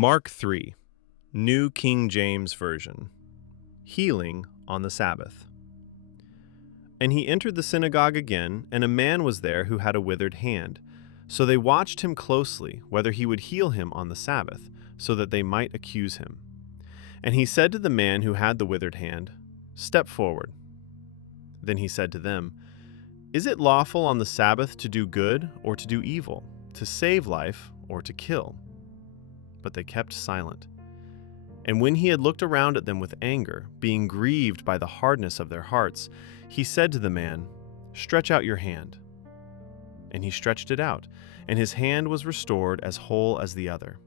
Mark 3, New King James Version. Healing on the Sabbath. And he entered the synagogue again, and a man was there who had a withered hand. So they watched him closely, whether he would heal him on the Sabbath, so that they might accuse him. And he said to the man who had the withered hand, "Step forward." Then he said to them, "Is it lawful on the Sabbath to do good or to do evil, to save life or to kill?" But they kept silent. And when he had looked around at them with anger, being grieved by the hardness of their hearts, he said to the man, "Stretch out your hand." And he stretched it out, and his hand was restored as whole as the other.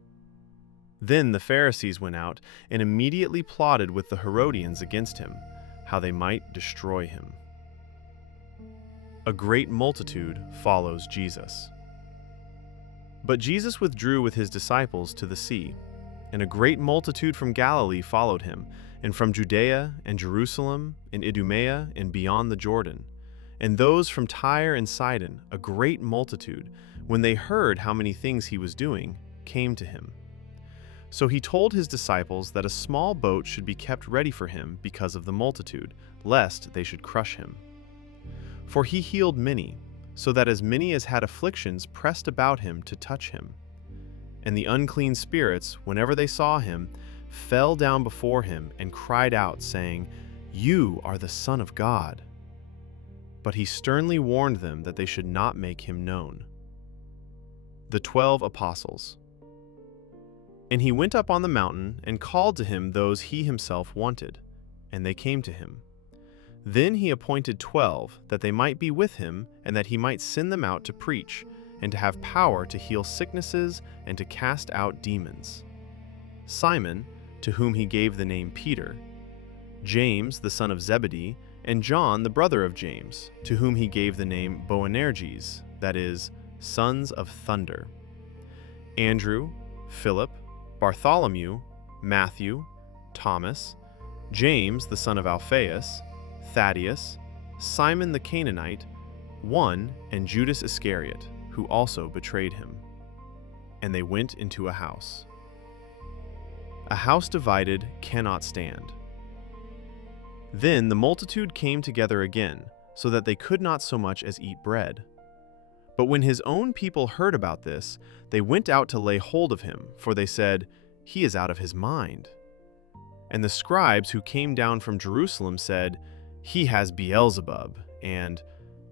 Then the Pharisees went out and immediately plotted with the Herodians against him, how they might destroy him. A great multitude follows Jesus. But Jesus withdrew with his disciples to the sea, and a great multitude from Galilee followed him, and from Judea and Jerusalem and Idumea and beyond the Jordan, and those from Tyre and Sidon, a great multitude, when they heard how many things he was doing, came to him. So he told his disciples that a small boat should be kept ready for him because of the multitude, lest they should crush him. For he healed many, so that as many as had afflictions pressed about him to touch him. And the unclean spirits, whenever they saw him, fell down before him and cried out, saying, "You are the Son of God." But he sternly warned them that they should not make him known. The 12 Apostles. And he went up on the mountain and called to him those he himself wanted, and they came to him. Then he appointed 12, that they might be with him, and that he might send them out to preach, and to have power to heal sicknesses and to cast out demons. Simon, to whom he gave the name Peter, James the son of Zebedee, and John the brother of James, to whom he gave the name Boanerges, that is, sons of thunder, Andrew, Philip, Bartholomew, Matthew, Thomas, James the son of Alphaeus, Thaddeus, Simon the Canaanite, and Judas Iscariot, who also betrayed him. And they went into a house. A house divided cannot stand. Then the multitude came together again, so that they could not so much as eat bread. But when his own people heard about this, they went out to lay hold of him, for they said, "He is out of his mind." And the scribes who came down from Jerusalem said, "He has Beelzebub, and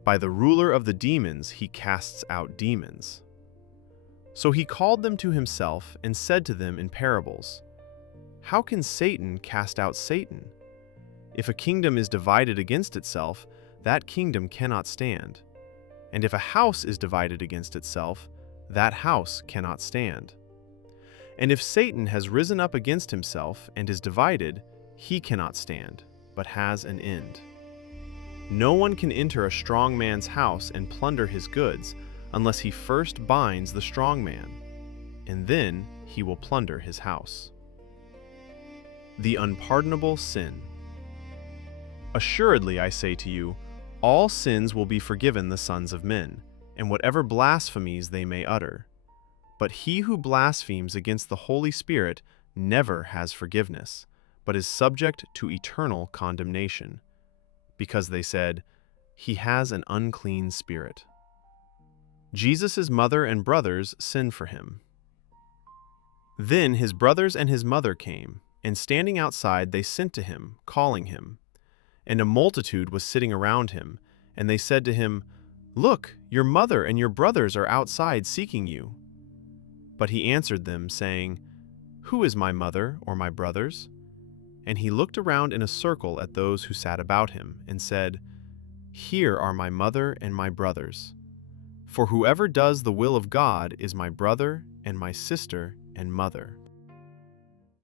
by the ruler of the demons he casts out demons." So he called them to himself and said to them in parables, "How can Satan cast out Satan? If a kingdom is divided against itself, that kingdom cannot stand. And if a house is divided against itself, that house cannot stand. And if Satan has risen up against himself and is divided, he cannot stand, but has an end. No one can enter a strong man's house and plunder his goods unless he first binds the strong man, and then he will plunder his house." The unpardonable sin. Assuredly, I say to you, all sins will be forgiven the sons of men, and whatever blasphemies they may utter. But he who blasphemes against the Holy Spirit never has forgiveness, but is subject to eternal condemnation, because they said, "He has an unclean spirit." Jesus' mother and brothers sinned for him. Then his brothers and his mother came, and standing outside they sent to him, calling him. And a multitude was sitting around him, and they said to him, "Look, your mother and your brothers are outside seeking you." But he answered them, saying, "Who is my mother or my brothers?" And he looked around in a circle at those who sat about him, and said, "Here are my mother and my brothers. For whoever does the will of God is my brother and my sister and mother."